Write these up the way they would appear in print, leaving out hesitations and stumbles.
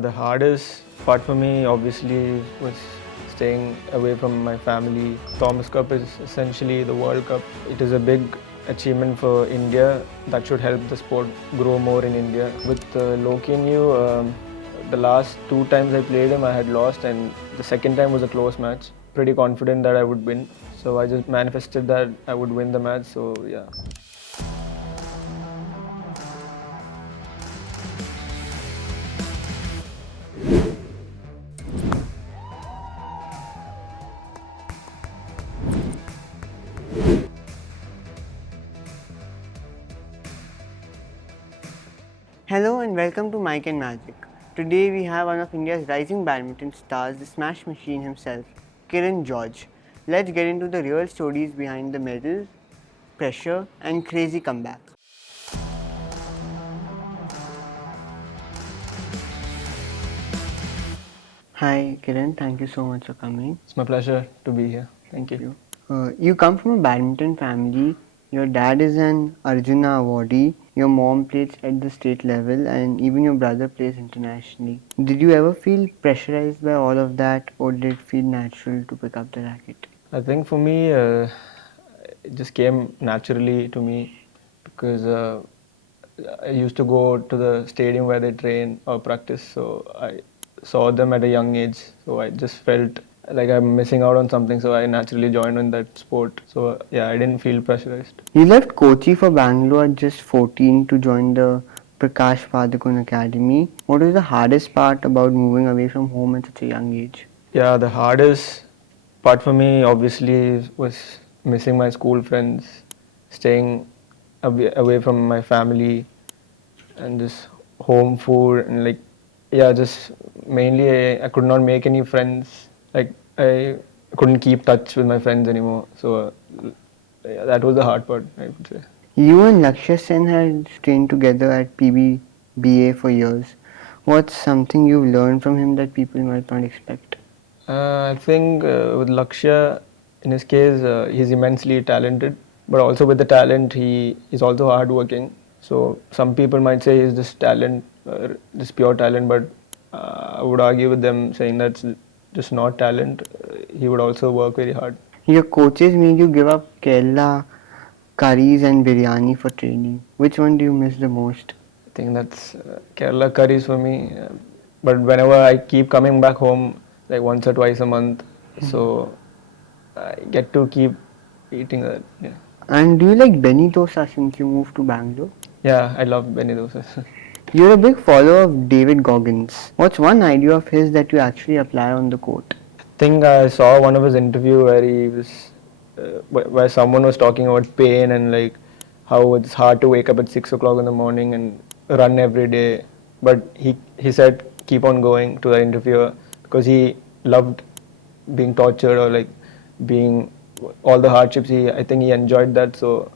The hardest part for me obviously was staying away from my family. Thomas Cup is essentially the World Cup. It is a big achievement for India that should help the sport grow more in India. With Lakshya, the last two times I played him I had lost, and the second time was a close match. Pretty confident that I would win. So I just manifested that I would win the match, so yeah. Hello and welcome to Mike and Magic. Today we have one of India's rising badminton stars, the smash machine himself, Kiran George. Let's get into the real stories behind the medals, pressure and crazy comeback. Hi Kiran, thank you so much for coming. It's my pleasure to be here. Thank you. You come from a badminton family. Your dad is an Arjuna awardee. Your mom plays at the state level, and even your brother plays internationally. Did you ever feel pressurized by all of that, or did it feel natural to pick up the racket? I think for me, it just came naturally to me because I used to go to the stadium where they train or practice, so I saw them at a young age. So I just felt like I'm missing out on something, so I naturally joined in that sport. So yeah, I didn't feel pressurized. You left Kochi for Bangalore at just 14 to join the Prakash Padukone Academy. What was the hardest part about moving away from home at such a young age? Yeah, the hardest part for me obviously was missing my school friends, staying away from my family, and just home food, and like yeah, just mainly I could not make any friends. Like I couldn't keep touch with my friends anymore. So yeah, that was the hard part, I would say. You and Lakshya Sen had trained together at PBBA for years. What's something you've learned from him that people might not expect? I think with Lakshya, in his case, he's immensely talented, but also with the talent, he is also hardworking. So some people might say he's just talent, just pure talent, but I would argue with them saying that's just not talent. He would also work very hard. Your coaches made you give up Kerala, curries and biryani for training. Which one do you miss the most? I think that's Kerala curries for me. But whenever I keep coming back home, like once or twice a month, so I get to keep eating that. Yeah. And do you like Benny dosa since you moved to Bangalore? Yeah, I love Benny dosas. You're a big follower of David Goggins. What's one idea of his that you actually apply on the court? I think I saw one of his interview where he was, where someone was talking about pain and like how it's hard to wake up at 6 o'clock in the morning and run every day. But he said keep on going to the interviewer because he loved being tortured or like being all the hardships. I think he enjoyed that. So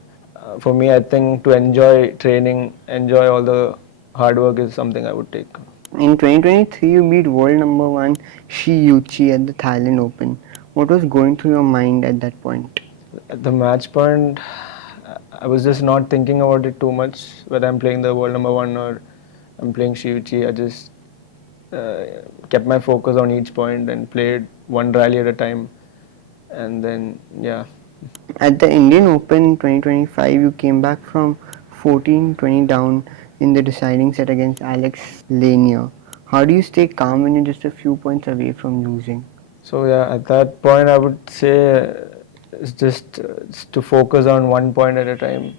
for me, I think to enjoy training, enjoy all the hard work is something I would take. In 2023, you beat world number one Shi Yu Qi at the Thailand Open. What was going through your mind at that point? At the match point, I was just not thinking about it too much, whether I'm playing the world number one or I'm playing Shi Yu Qi. I just kept my focus on each point and played one rally at a time. And then, yeah. At the Indian Open 2025, you came back from 14-20 down in the deciding set against Alex Lanier. How do you stay calm when you're just a few points away from losing? So, yeah, at that point, I would say it's just to focus on one point at a time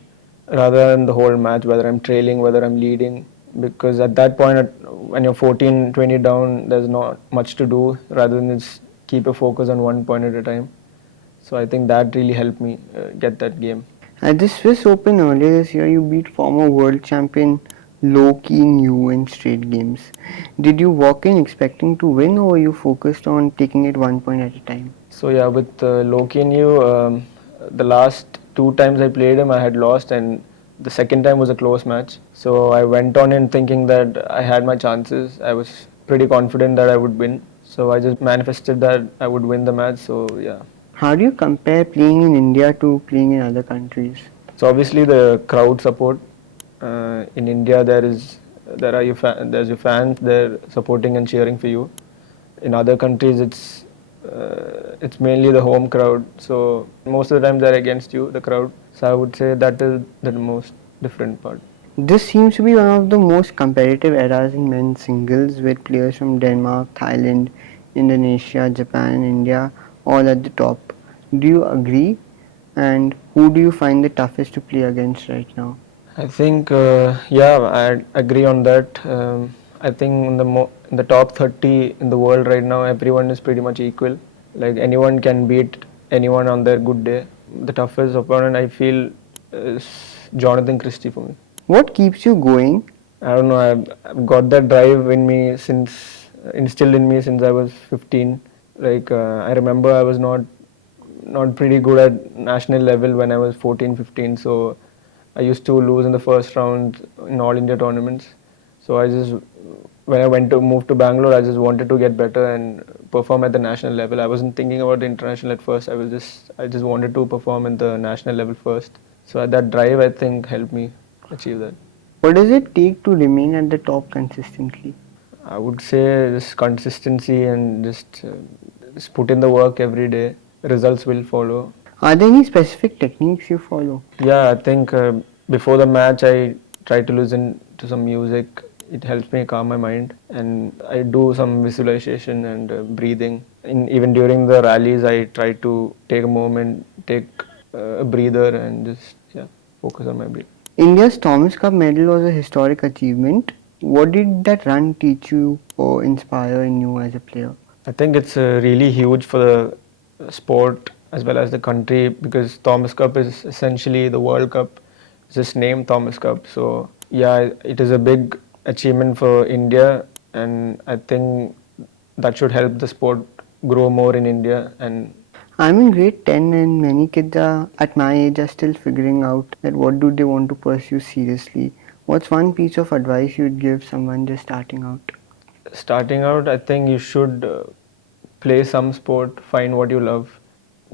rather than the whole match, whether I'm trailing, whether I'm leading. Because at that point, when you're 14-20 down, there's not much to do rather than just keep a focus on one point at a time. So I think that really helped me get that game. At the Swiss Open earlier this year, you beat former world champion Kean in straight games. Did you walk in expecting to win, or were you focused on taking it 1 point at a time? So yeah, with Kean, the last two times I played him, I had lost, and the second time was a close match. So I went on in thinking that I had my chances. I was pretty confident that I would win. So I just manifested that I would win the match. So yeah. How do you compare playing in India to playing in other countries? So obviously the crowd support in India, there is there's your fans, they're supporting and cheering for you. In other countries, it's mainly the home crowd. So most of the time they're against you, the crowd. So I would say that is the most different part. This seems to be one of the most competitive eras in men's singles, with players from Denmark, Thailand, Indonesia, Japan, and India all at the top. Do you agree? And who do you find the toughest to play against right now? I think, yeah, I agree on that. I think in the top 30 in the world right now, everyone is pretty much equal. Like anyone can beat anyone on their good day. The toughest opponent I feel is Jonathan Christie for me. What keeps you going? I don't know. I've got that drive in me instilled in me since I was 15. Like I remember I was not pretty good at national level when I was 14, 15. So I used to lose in the first round in all India tournaments. So when I moved to Bangalore, I just wanted to get better and perform at the national level. I wasn't thinking about the international at first. I just wanted to perform at the national level first. So that drive, I think, helped me achieve that. What does it take to remain at the top consistently? I would say just consistency and just put in the work every day. Results will follow. Are there any specific techniques you follow? Yeah, I think before the match I try to listen to some music. It helps me calm my mind, and I do some visualization and breathing. Even during the rallies, I try to take a moment, take a breather, and just focus on my breathing. India's Thomas Cup medal was a historic achievement. What did that run teach you or inspire in you as a player? I think it's really huge for the sport as well as the country, because Thomas Cup is essentially the World Cup. It's just named Thomas Cup. So yeah, it is a big achievement for India, and I think that should help the sport grow more in India. And I'm in grade 10 and many kids at my age are still figuring out that what do they want to pursue seriously. What's one piece of advice you'd give someone just starting out? starting out, I think you should play some sport, find what you love,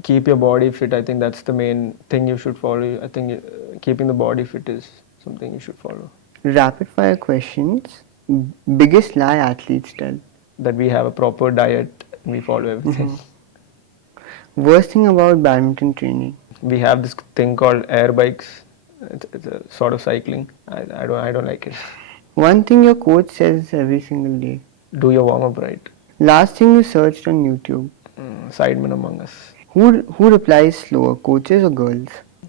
keep your body fit. I think that's the main thing you should follow. I think keeping the body fit is something you should follow. Rapid fire questions. Biggest lie athletes tell. That we have a proper diet and we follow everything. Worst thing about badminton training. We have this thing called air bikes. It's a sort of cycling. I don't like it. One thing your coach says every single day. Do your warm up right. Last thing you searched on YouTube. Sidemen among us. Who replies slower, coaches or girls?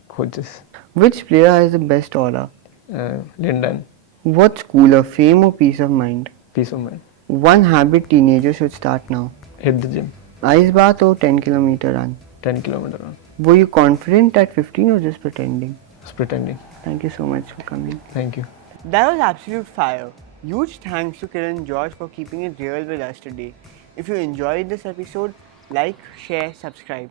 Coaches. Which player has the best aura? Lindan. What's cooler, fame or peace of mind? Peace of mind. One habit teenagers should start now. Hit the gym. Ice bath or 10-kilometer run? 10-kilometer run. Were you confident at 15 or just pretending? Just pretending. Thank you so much for coming. Thank you. That was absolute fire. Huge thanks to Kiran George for keeping it real with us today. If you enjoyed this episode, like, share, subscribe.